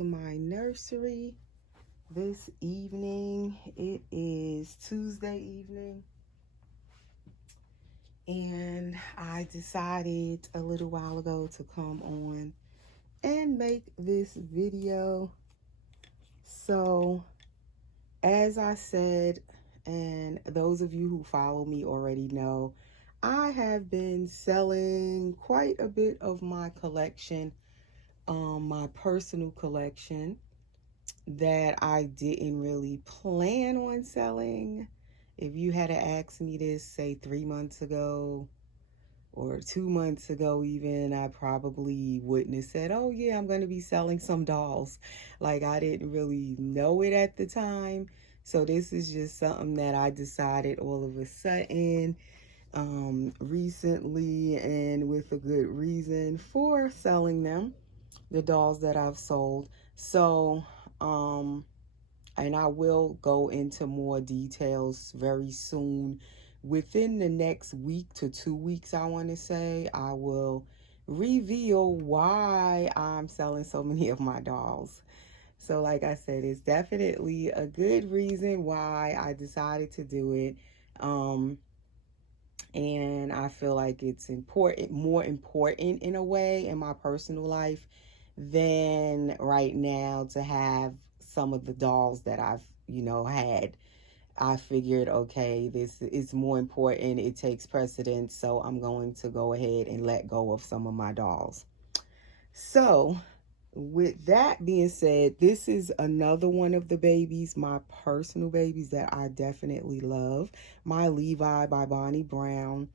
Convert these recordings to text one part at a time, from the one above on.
to my nursery this evening. It is Tuesday evening, and I decided a little while ago to come on and make this video. So, as I said, and those of you who follow me already know, I have been selling quite a bit of my collection, my personal collection that I didn't really plan on selling. If you had asked me this, say 3 months ago or 2 months ago, even, I probably wouldn't have said, oh, yeah, I'm going to be selling some dolls. Like, I didn't really know it at the time. So, this is just something that I decided all of a sudden recently, and with a good reason for selling them, the dolls that I've sold. So, and I will go into more details very soon. Within the next week to 2 weeks, I want to say, I will reveal why I'm selling so many of my dolls. So, like I said, it's definitely a good reason why I decided to do it. And I feel like it's important, more important in a way in my personal life than right now to have some of the dolls that I've, had. I figured, okay, this is more important. It takes precedence. So I'm going to go ahead and let go of some of my dolls. So, with that being said, this is another one of the babies, my personal babies that I definitely love. My Levi by Bonnie Brown.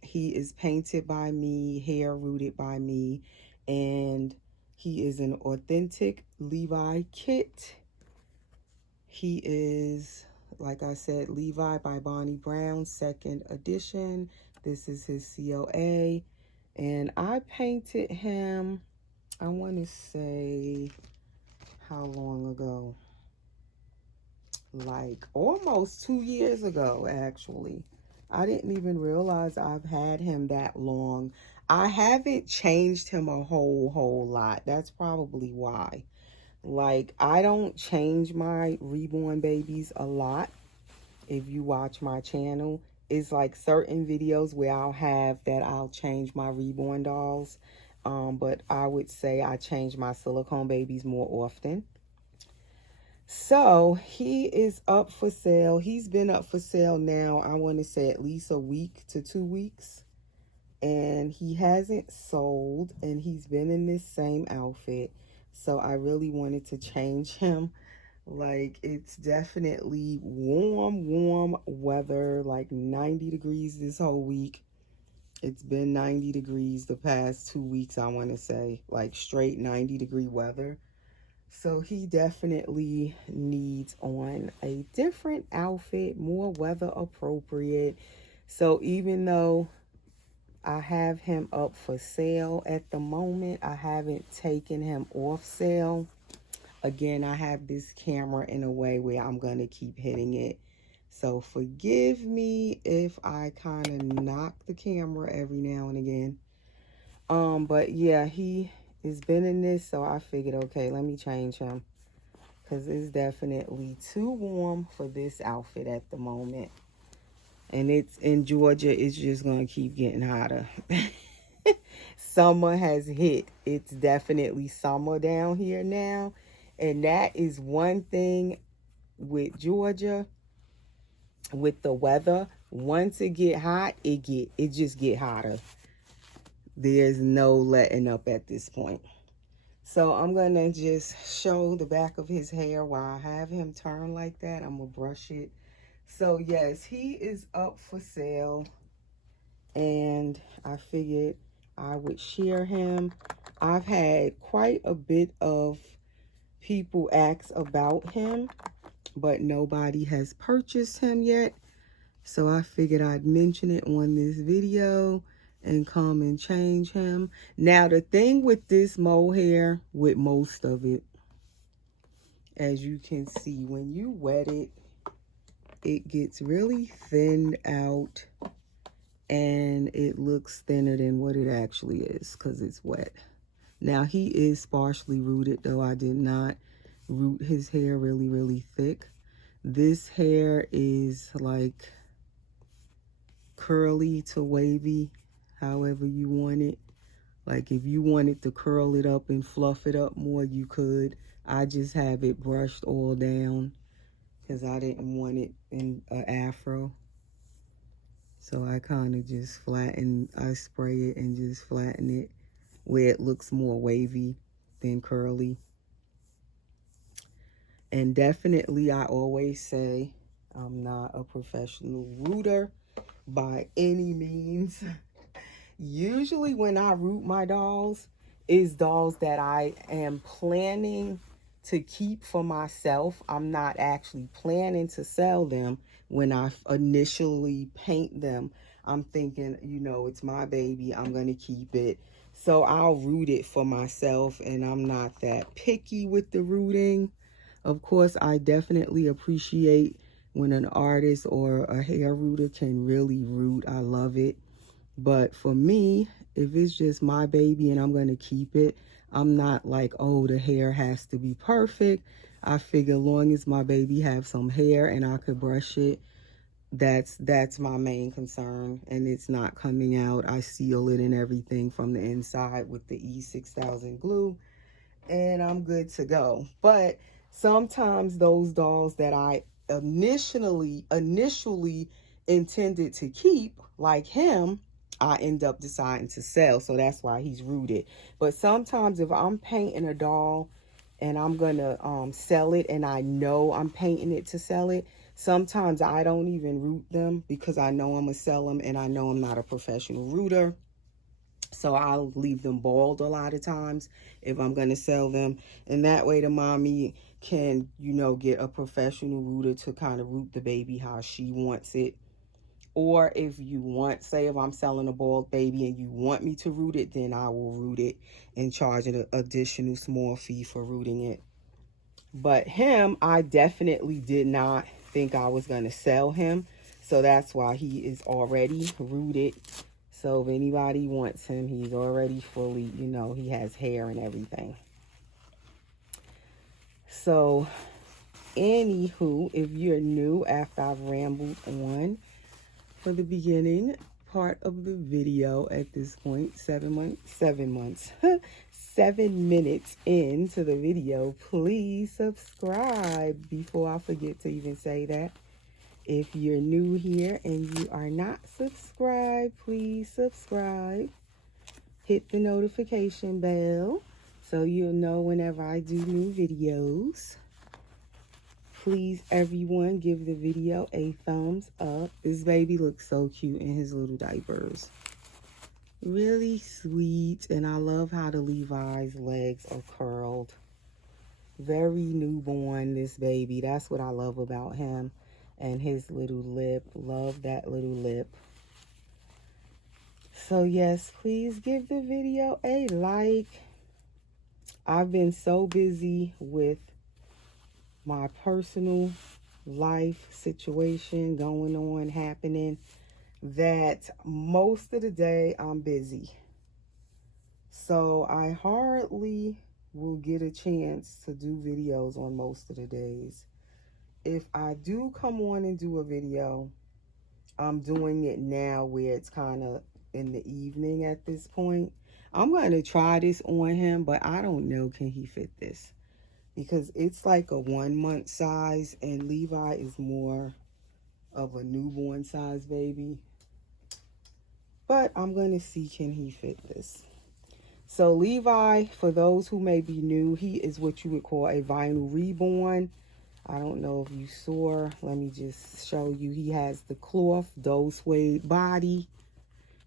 He is painted by me, hair rooted by me, and he is an authentic Levi kit. He is, like I said, Levi by Bonnie Brown, second edition. This is his COA, and I painted him, I want to say, how long ago? Like almost 2 years ago, actually. I didn't even realize I've had him that long. I haven't changed him a whole lot. That's probably why. Like, I don't change my reborn babies a lot. If you watch my channel, it's like certain videos where I'll change my reborn dolls. But I would say I change my silicone babies more often. So he is up for sale. He's been up for sale now, I want to say at least a week to 2 weeks. And he hasn't sold, and he's been in this same outfit. So I really wanted to change him. Like, it's definitely warm weather, like 90 degrees this whole week. It's been 90 degrees the past 2 weeks, I want to say, like straight 90-degree weather. So he definitely needs on a different outfit, more weather appropriate. So even though I have him up for sale at the moment, I haven't taken him off sale. Again, I have this camera in a way where I'm going to keep hitting it. So forgive me if I kind of knock the camera every now and again. But yeah, he has been in this, so I figured, okay, let me change him, because it's definitely too warm for this outfit at the moment. And it's in Georgia, it's just going to keep getting hotter. Summer has hit. It's definitely summer down here now. And that is one thing with Georgia, with the weather. Once it get hot, it just get hotter. There's no letting up at this point. So I'm going to just show the back of his hair while I have him turn like that. I'm going to brush it. So yes, he is up for sale. And I figured I would share him. I've had quite a bit of people ask about him, but nobody has purchased him yet. So I figured I'd mention it on this video and come and change him. Now, the thing with this mohair, with most of it, as you can see, when you wet it, it gets really thinned out, and it looks thinner than what it actually is because it's wet. Now, he is sparsely rooted, though. I did not root his hair really, really thick. This hair is like curly to wavy, however you want it. Like if you wanted to curl it up and fluff it up more, you could. I just have it brushed all down because I didn't want it in an afro. So I kind of just I spray it and just flatten it where it looks more wavy than curly. And definitely, I always say I'm not a professional rooter by any means. Usually when I root my dolls, is dolls that I am planning to keep for myself. I'm not actually planning to sell them when I initially paint them. I'm thinking, you know, it's my baby, I'm going to keep it. So I'll root it for myself, and I'm not that picky with the rooting. Of course, I definitely appreciate when an artist or a hair rooter can really root. I love it. But for me, if it's just my baby and I'm going to keep it, I'm not like, oh, the hair has to be perfect. I figure long as my baby have some hair and I could brush it, that's my main concern. And it's not coming out. I seal it and everything from the inside with the E6000 glue, and I'm good to go. But sometimes those dolls that I initially intended to keep, like him, I end up deciding to sell. So that's why he's rooted. But sometimes if I'm painting a doll and I'm gonna sell it, and I know I'm painting it to sell it, sometimes I don't even root them because I know I'm gonna sell them, and I know I'm not a professional rooter. So I'll leave them bald a lot of times if I'm going to sell them. And that way the mommy can, you know, get a professional rooter to kind of root the baby how she wants it. Or if you want, say if I'm selling a bald baby and you want me to root it, then I will root it and charge an additional small fee for rooting it. But him, I definitely did not think I was going to sell him. So that's why he is already rooted. So if anybody wants him, he's already fully, you know, he has hair and everything. So, anywho, if you're new after I've rambled on for the beginning part of the video at this point, 7 minutes into the video, please subscribe before I forget to even say that. If you're new here and you are not subscribed, please subscribe. Hit the notification bell so you'll know whenever I do new videos. Please, everyone, give the video a thumbs up. This baby looks so cute in his little diapers. Really sweet, and I love how the Levi's legs are curled. Very newborn, this baby. That's what I love about him. And his little lip. Love that little lip. So yes, please give the video a like. I've been so busy with my personal life situation going on, happening, that most of the day I'm busy. So I hardly will get a chance to do videos on most of the days. If I do come on and do a video, I'm doing it now where it's kind of in the evening at this point. I'm going to try this on him, but I don't know, can he fit this? Because it's like a 1 month size, and Levi is more of a newborn size baby. But I'm going to see, can he fit this? So Levi, for those who may be new, he is what you would call a vinyl reborn. I don't know if you saw. Let me just show you. He has the cloth doe suede body.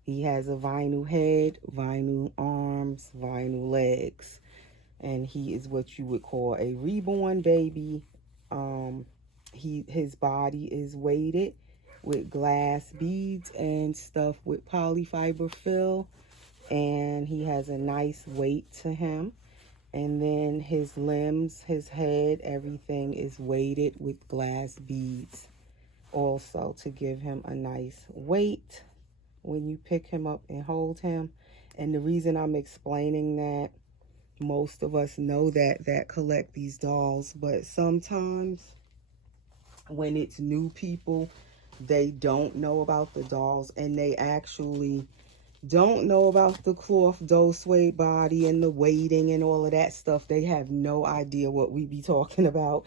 He has a vinyl head, vinyl arms, vinyl legs. And he is what you would call a reborn baby. His body is weighted with glass beads and stuffed with polyfiber fill. And he has a nice weight to him. And then his limbs, his head, everything is weighted with glass beads also to give him a nice weight when you pick him up and hold him. And the reason I'm explaining that most of us know that collect these dolls, but sometimes when it's new people, they don't know about the dolls, and they actually don't know about the cloth doe suede body and the weighting and all of that stuff. They have no idea what we be talking about.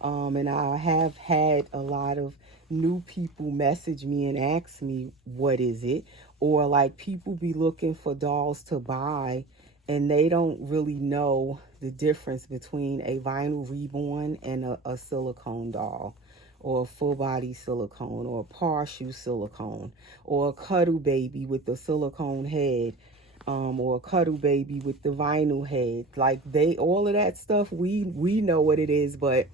And I have had a lot of new people message me and ask me, what is it? Or like people be looking for dolls to buy and they don't really know the difference between a vinyl reborn and a silicone doll, or a full body silicone, or a partial silicone, or a cuddle baby with the silicone head, or a cuddle baby with the vinyl head. Like they, all of that stuff, we know what it is, but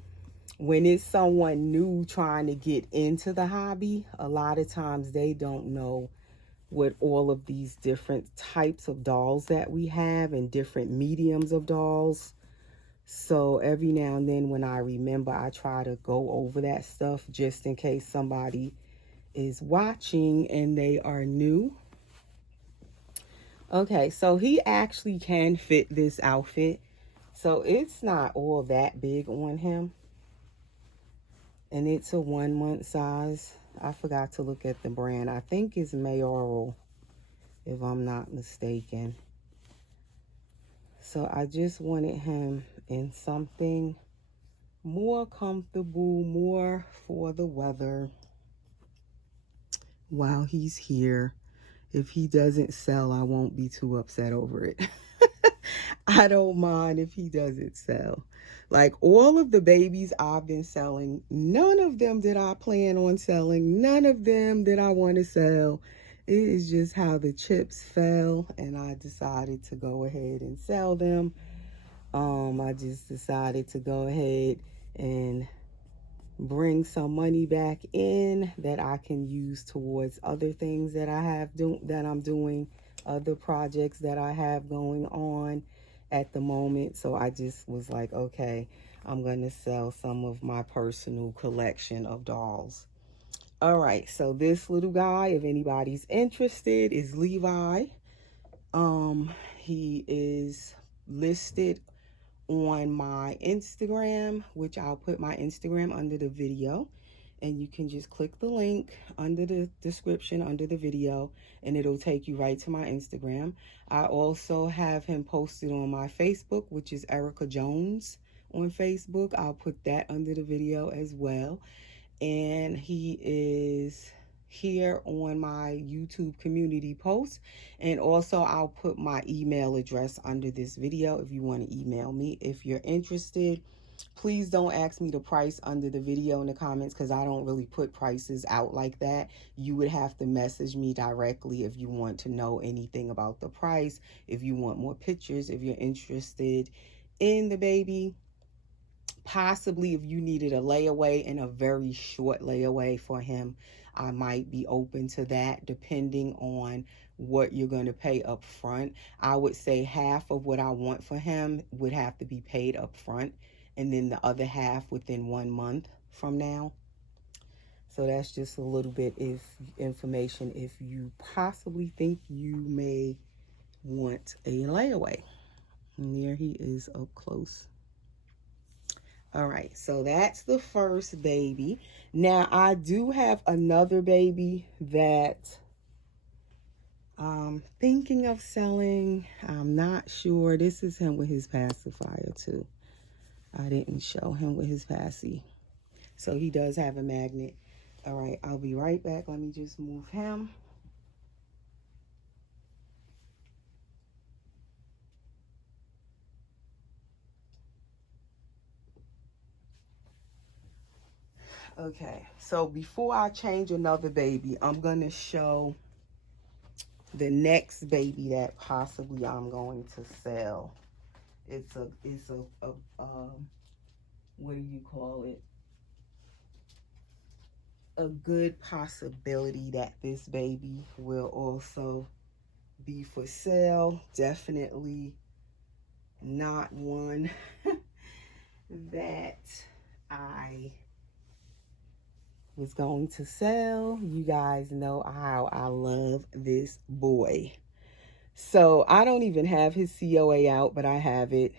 when it's someone new trying to get into the hobby, a lot of times they don't know what all of these different types of dolls that we have and different mediums of dolls. So every now and then when I remember, I try to go over that stuff just in case somebody is watching and they are new. Okay, so he actually can fit this outfit. So it's not all that big on him. And it's a 1 month size. I forgot to look at the brand. I think it's Mayoral, if I'm not mistaken. So I just wanted him in something more comfortable, more for the weather while he's here. If he doesn't sell, I won't be too upset over it. I don't mind if he doesn't sell. Like all of the babies I've been selling, none of them did I plan on selling. None of them did I want to sell. It is just how the chips fell and I decided to go ahead and sell them. I just decided to go ahead and bring some money back in that I can use towards other things that I'm doing, other projects that I have going on at the moment. So I just was like, okay, I'm going to sell some of my personal collection of dolls. All right, so this little guy, if anybody's interested, is Levi. He is listed on my Instagram, which I'll put my Instagram under the video, and you can just click the link under the description under the video and it'll take you right to my Instagram. I also have him posted on my Facebook, which is Erica Jones on Facebook. I'll put that under the video as well. And he is here on my YouTube community post, and also I'll put my email address under this video if you want to email me if you're interested. Please don't ask me the price under the video in the comments because I don't really put prices out like that. You would have to message me directly if you want to know anything about the price, if you want more pictures, if you're interested in the baby. Possibly if you needed a layaway and a very short layaway for him, I might be open to that depending on what you're going to pay up front. I would say half of what I want for him would have to be paid up front, and then the other half within 1 month from now. So that's just a little bit of information if you possibly think you may want a layaway. And there he is up close. All right, so that's the first baby. Now, I do have another baby that I'm thinking of selling. I'm not sure. This is him with his pacifier, too. I didn't show him with his passy. So he does have a magnet. All right, I'll be right back. Let me just move him. Okay, so before I change another baby, I'm going to show the next baby that possibly I'm going to sell. It's a what do you call it? A good possibility that this baby will also be for sale. Definitely not one that I was going to sell. You guys know how I love this boy. So I don't even have his COA out, but I have it.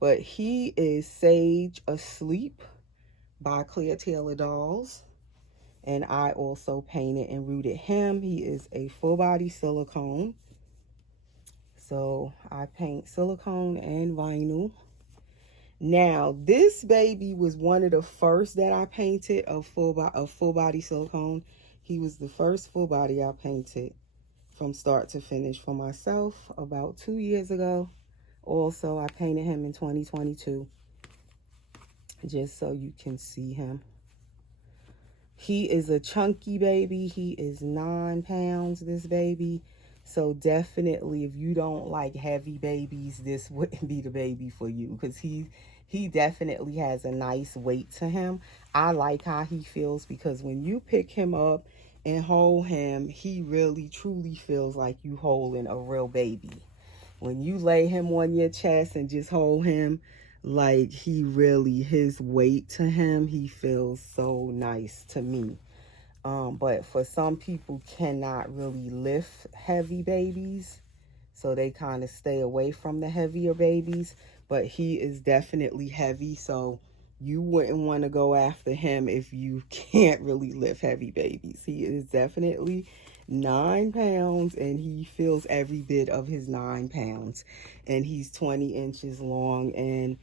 But he is Sage Asleep by Claire Taylor Dolls. And I also painted and rooted him. He is a full body silicone. So I paint silicone and vinyl. Now, this baby was one of the first that I painted of full body silicone. He was the first full body I painted from start to finish for myself about 2 years ago. Also, I painted him in 2022, just so you can see him. He is a chunky baby. He is 9 pounds, this baby. So definitely, if you don't like heavy babies, this wouldn't be the baby for you, because he definitely has a nice weight to him. I like how he feels, because when you pick him up and hold him, he really truly feels like you holding a real baby. When you lay him on your chest and just hold him, like his weight to him, he feels so nice to me. But for some people cannot really lift heavy babies, so they kind of stay away from the heavier babies. But he is definitely heavy, so you wouldn't want to go after him if you can't really lift heavy babies. He is definitely 9 pounds, and he feels every bit of his 9 pounds. And he's 20 inches long, and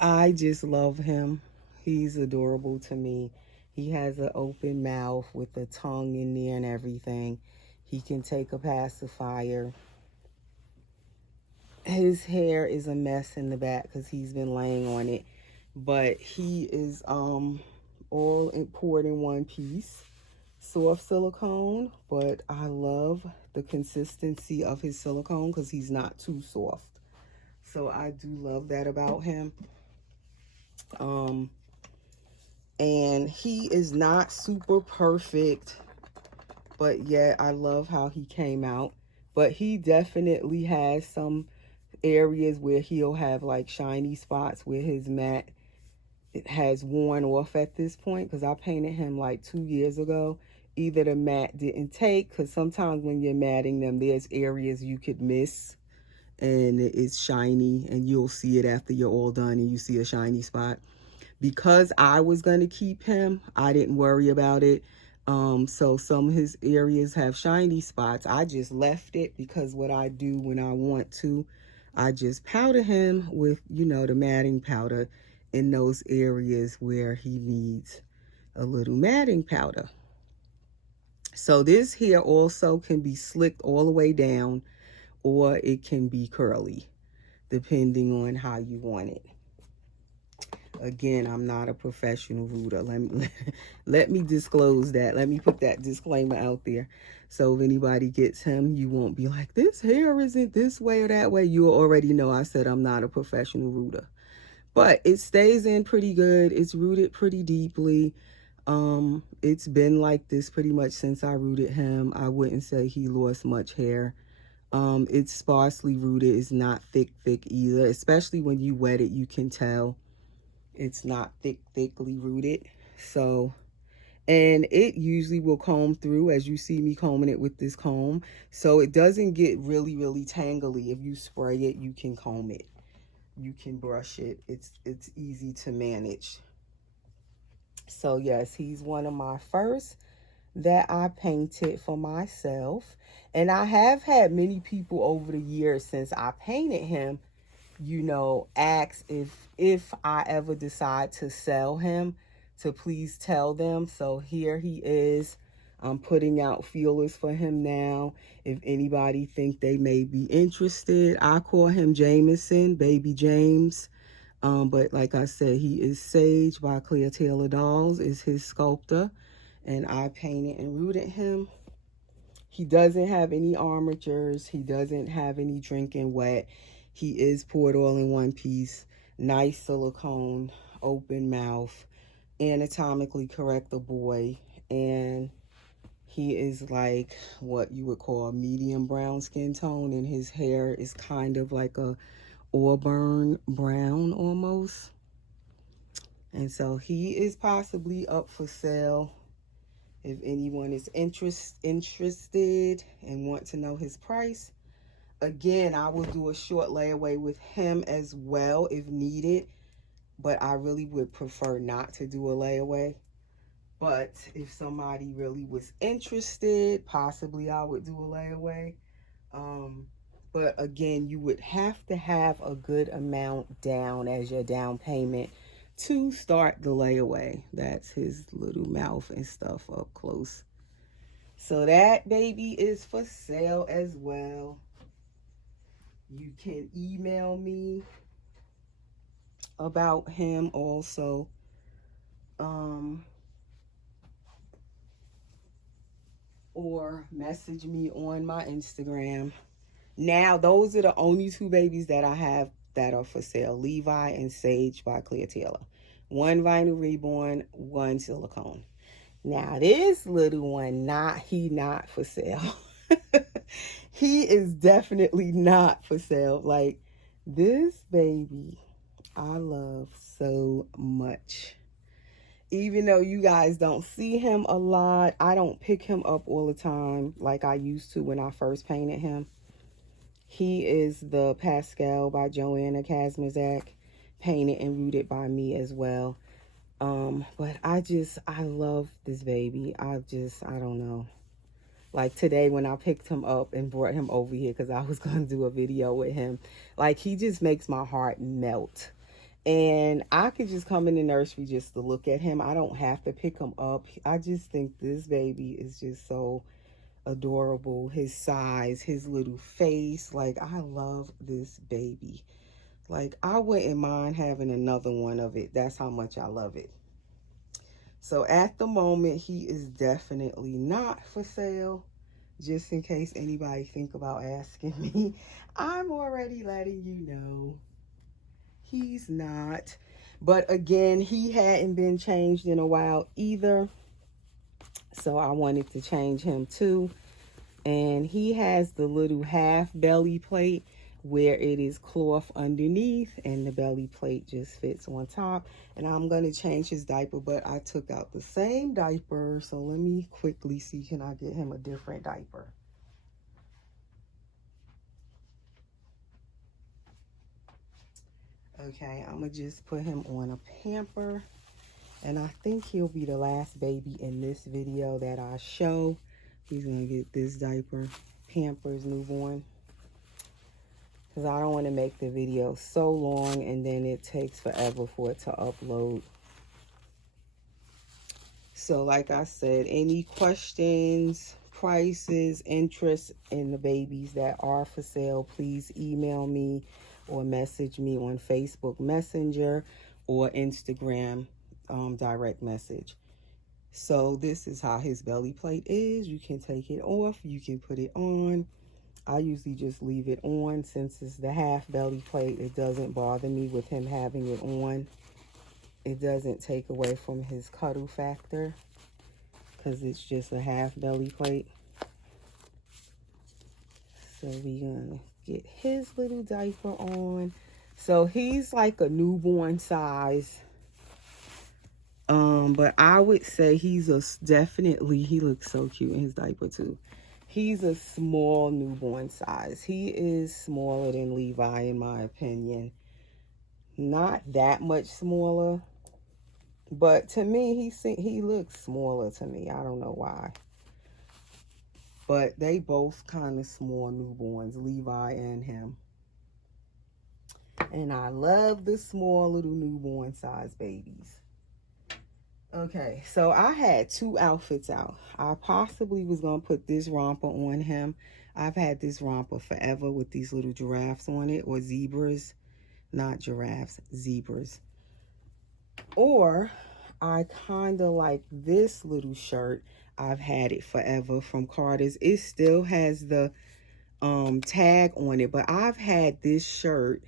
I just love him. He's adorable to me. He has an open mouth with a tongue in there and everything. He can take a pacifier. His hair is a mess in the back because he's been laying on it. But he is all poured in one piece. Soft silicone, but I love the consistency of his silicone because he's not too soft. So I do love that about him. And he is not super perfect, but yet I love how he came out. But he definitely has some areas where he'll have like shiny spots where his mat has worn off at this point, because I painted him like 2 years ago. Either the mat didn't take, because sometimes when you're matting them, there's areas you could miss and it's shiny, and you'll see it after you're all done and you see a shiny spot. Because I was going to keep him, I didn't worry about it. So some of his areas have shiny spots. I just left it, because what I do when I want to, I just powder him with, the matting powder in those areas where he needs a little matting powder. So this hair also can be slicked all the way down, or it can be curly, depending on how you want it. Again, I'm not a professional rooter. Let me disclose that. Let me put that disclaimer out there. So if anybody gets him, you won't be like, this hair isn't this way or that way. You already know I said I'm not a professional rooter. But it stays in pretty good. It's rooted pretty deeply. It's been like this pretty much since I rooted him. I wouldn't say he lost much hair. It's sparsely rooted. It's not thick either. Especially when you wet it, you can tell. It's not thickly rooted. So, and it usually will comb through, as you see me combing it with this comb. So it doesn't get really tangly. If you spray it, you can comb it. You can brush it. It's easy to manage. So yes, he's one of my first that I painted for myself. And I have had many people over the years since I painted him, ask if I ever decide to sell him, to please tell them. So here he is. I'm putting out feelers for him now. If anybody think they may be interested, I call him Jameson, Baby James. But like I said, he is Sage by Claire Taylor Dolls, is his sculptor. And I painted and rooted him. He doesn't have any armatures. He doesn't have any drinking wet. He is poured all in one piece. Nice silicone, open mouth, anatomically correct the boy. And he is like what you would call a medium brown skin tone. And his hair is kind of like a auburn brown almost. And so he is possibly up for sale. If anyone is interested and want to know his price, again, I will do a short layaway with him as well if needed, but I really would prefer not to do a layaway. But if somebody really was interested, possibly I would do a layaway. But again, you would have to have a good amount down as your down payment to start the layaway. That's his little mouth and stuff up close. So that baby is for sale as well. You can email me about him also. Or message me on my Instagram. Now, those are the only two babies that I have that are for sale. Levi and Sage by Claire Taylor. One vinyl reborn, one silicone. Now, this little one, not for sale. He is definitely not for sale. Like, this baby, I love so much. Even though you guys don't see him a lot, I don't pick him up all the time like I used to when I first painted him. He is the Pascal by Joanna Kazmazak, painted and rooted by me as well. But I love this baby. I don't know. Like today when I picked him up and brought him over here because I was going to do a video with him, like he just makes my heart melt. And I could just come in the nursery just to look at him. I don't have to pick him up. I just think this baby is just so adorable. His size, his little face. Like, I love this baby. Like, I wouldn't mind having another one of it. That's how much I love it. So at the moment, he is definitely not for sale. Just in case anybody think about asking me, I'm already letting you know. He's not. But again, he hadn't been changed in a while either. So I wanted to change him too. And he has the little half belly plate where it is cloth underneath and the belly plate just fits on top. And I'm going to change his diaper, but I took out the same diaper. So let me quickly see, can I get him a different diaper? Okay, I'm going to just put him on a pamper. And I think he'll be the last baby in this video that I show. He's going to get this diaper, Pampers Newborn. Because I don't want to make the video so long and then it takes forever for it to upload. So like I said, any questions, prices, interest in the babies that are for sale, please email me or message me on Facebook Messenger or Instagram direct message. So this is how his belly plate is. You can take it off, you can put it on. I usually just leave it on since it's the half belly plate. It doesn't bother me with him having it on. It doesn't take away from his cuddle factor because it's just a half belly plate. So we're gonna get his little diaper on. So he's like a newborn size. But I would say he's definitely, he looks so cute in his diaper too. He's a small newborn size. He is smaller than Levi in my opinion. Not that much smaller. But to me, he looks smaller to me. I don't know why. But they both kind of small newborns, Levi and him. And I love the small little newborn size babies. Okay, so I had two outfits out. I possibly was going to put this romper on him. I've had this romper forever with these little giraffes on it, or zebras. Not giraffes, zebras. Or I kind of like this little shirt. I've had it forever from Carter's. It still has the tag on it, but I've had this shirt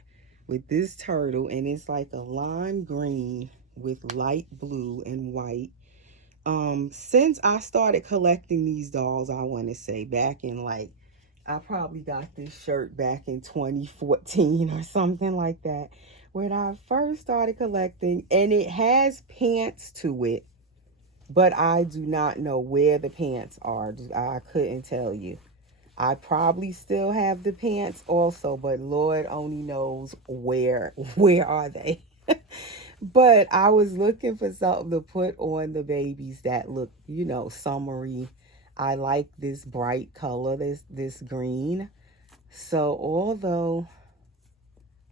with this turtle, and it's like a lime green with light blue and white. Since I started collecting these dolls, I want to say back in like, I probably got this shirt back in 2014 or something like that, when I first started collecting, and it has pants to it. But I do not know where the pants are. I couldn't tell you. I probably still have the pants also, but Lord only knows where are they. But I was looking for something to put on the babies that look, summery. I like this bright color, this green. So although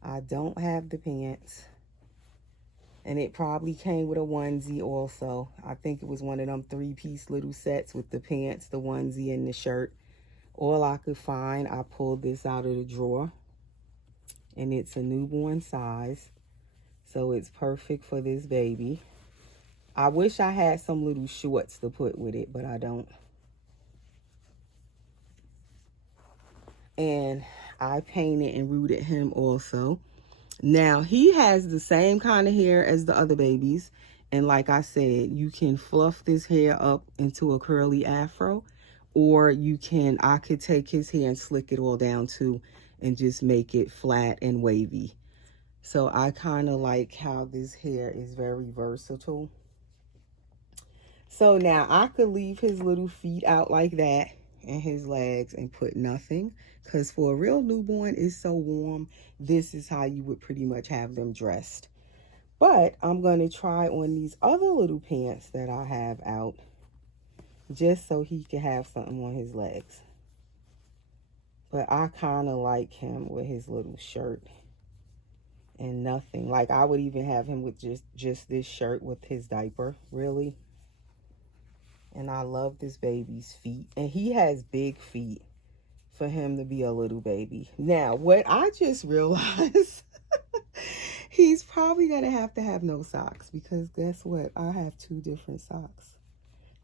I don't have the pants, and it probably came with a onesie also. I think it was one of them 3-piece little sets with the pants, the onesie, and the shirt. All I could find, I pulled this out of the drawer. And it's a newborn size. So it's perfect for this baby. I wish I had some little shorts to put with it, but I don't. And I painted and rooted him also. Now, he has the same kind of hair as the other babies. And like I said, you can fluff this hair up into a curly afro. Or I could take his hair and slick it all down too and just make it flat and wavy. So I kind of like how this hair is very versatile. So now I could leave his little feet out like that and his legs and put nothing. Because for a real newborn, it's so warm. This is how you would pretty much have them dressed. But I'm going to try on these other little pants that I have out. Just so he can have something on his legs. But I kind of like him with his little shirt. And nothing. Like I would even have him with just this shirt with his diaper. Really. And I love this baby's feet. And he has big feet for him to be a little baby. Now, what I just realized, he's probably going to have no socks. Because guess what? I have 2 different socks.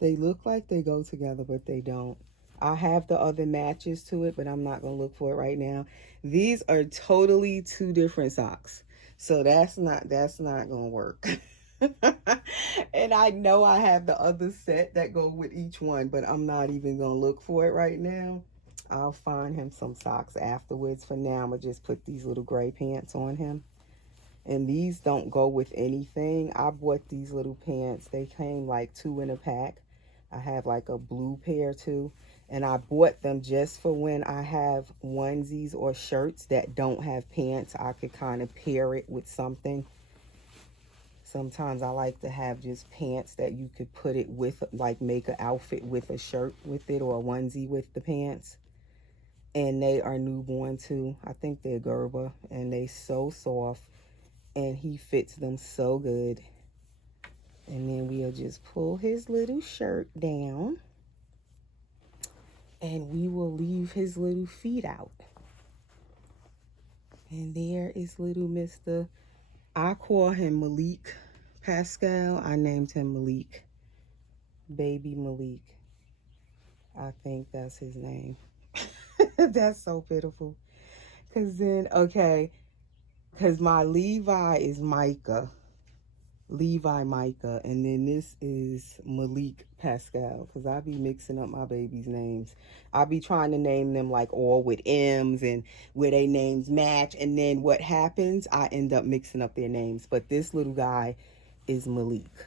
They look like they go together, but they don't. I have the other matches to it, but I'm not going to look for it right now. These are totally 2 different socks. So that's not going to work. And I know I have the other set that go with each one, but I'm not even going to look for it right now. I'll find him some socks afterwards. For now, I'm going to just put these little gray pants on him. And these don't go with anything. I bought these little pants. They came like 2 in a pack. I have like a blue pair too. And I bought them just for when I have onesies or shirts that don't have pants. I could kind of pair it with something. Sometimes I like to have just pants that you could put it with, like make an outfit with a shirt with it or a onesie with the pants. And they are newborn too. I think they're Gerber and they so soft. And he fits them so good. And then we'll just pull his little shirt down. And we will leave his little feet out. And there is little Mr. I call him Malik Pascal. I named him Malik. Baby Malik. I think that's his name. That's so pitiful. Because my Levi is Micah. Levi Micah. And then this is Malik Pascal. Because I be mixing up my baby's names. I be trying to name them like all with M's and where they names match. And then what happens, I end up mixing up their names. But this little guy is Malik.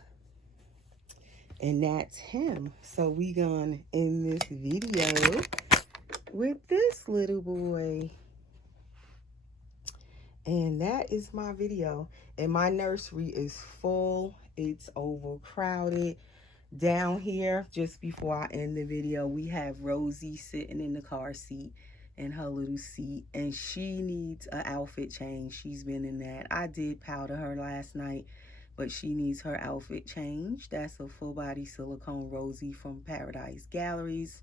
And that's him. So we gonna end this video with this little boy. And that is my video. And my nursery is full. It's overcrowded. Down here, just before I end the video, we have Rosie sitting in the car seat in her little seat. And she needs an outfit change. She's been in that. I did powder her last night, but she needs her outfit changed. That's a full body silicone Rosie from Paradise Galleries.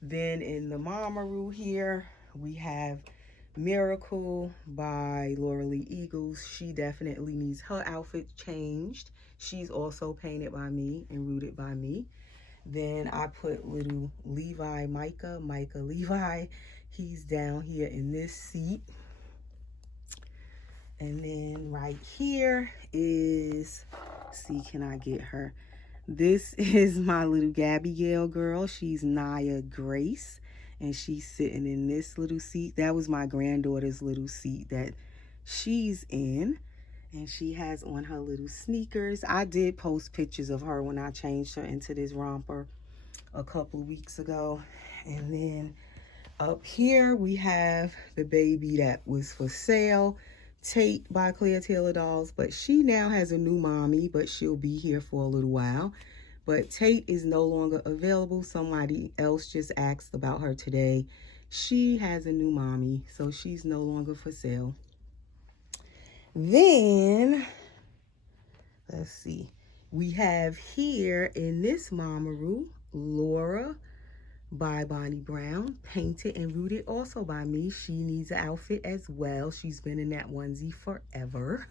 Then in the Mama-Ru here, we have Miracle by Laura Lee Eagles. She definitely needs her outfit changed. She's also painted by me and rooted by me. Then I put little Levi Micah Levi. He's down here in this seat. And then right here is, see, can I get her? This is my little Gabigail girl. She's Naya Grace. And she's sitting in this little seat. That was my granddaughter's little seat that she's in. And she has on her little sneakers. I did post pictures of her when I changed her into this romper a couple of weeks ago. And then up here we have the baby that was for sale, Tate by Claire Taylor Dolls, but she now has a new mommy, but she'll be here for a little while. But Tate is no longer available. Somebody else just asked about her today. She has a new mommy, so she's no longer for sale. Then, let's see. We have here in this Mamaroo, Laura by Bonnie Brown, painted and rooted also by me. She needs an outfit as well. She's been in that onesie forever.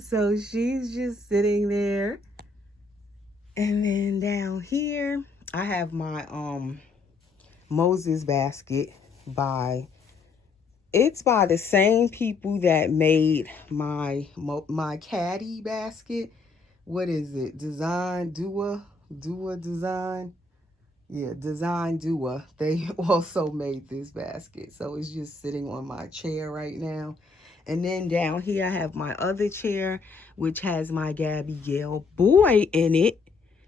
So she's just sitting there. And then down here, I have my Moses basket by, it's by the same people that made my caddy basket. What is it? Design Dua Design. Yeah, Design Dua. They also made this basket. So it's just sitting on my chair right now. And then down here I have my other chair, which has my Gabby Gale boy in it.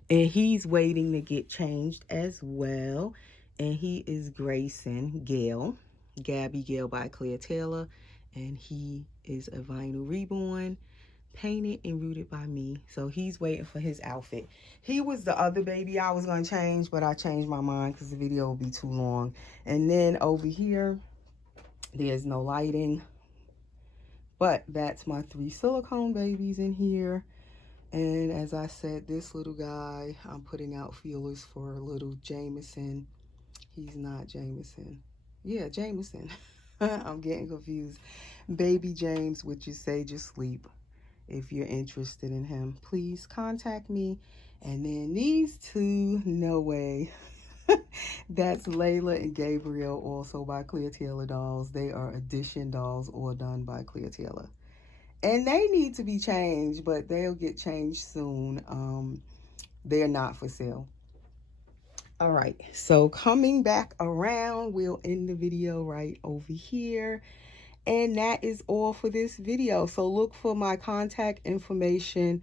And he's waiting to get changed as well. And he is Grayson Gale. Gabby Gale by Claire Taylor. And he is a vinyl reborn, painted and rooted by me. So he's waiting for his outfit. He was the other baby I was going to change, but I changed my mind because the video will be too long. And then over here, there's no lighting, but that's my 3 silicone babies in here. And as I said, this little guy, I'm putting out feelers for little Jameson. He's not Jameson. Yeah, Jameson. I'm getting confused. Baby James, which is Sage Asleep. If you're interested in him, please contact me. And then these two, no way. That's Layla and Gabriel, also by Claire Taylor Dolls. They are addition dolls, all done by Claire Taylor. And they need to be changed, but they'll get changed soon. They're not for sale. All right, so coming back around, we'll end the video right over here. And that is all for this video. So look for my contact information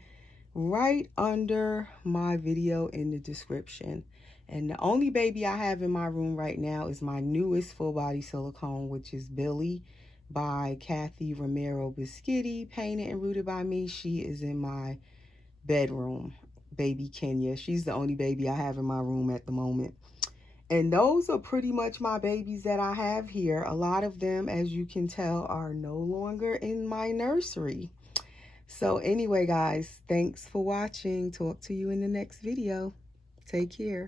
right under my video in the description. And the only baby I have in my room right now is my newest full body silicone, which is Billy by Kathy Romero Biscotti, painted and rooted by me. She is in my bedroom, baby Kenya. She's the only baby I have in my room at the moment. And those are pretty much my babies that I have here. A lot of them, as you can tell, are no longer in my nursery. So anyway, guys, thanks for watching. Talk to you in the next video. Take care.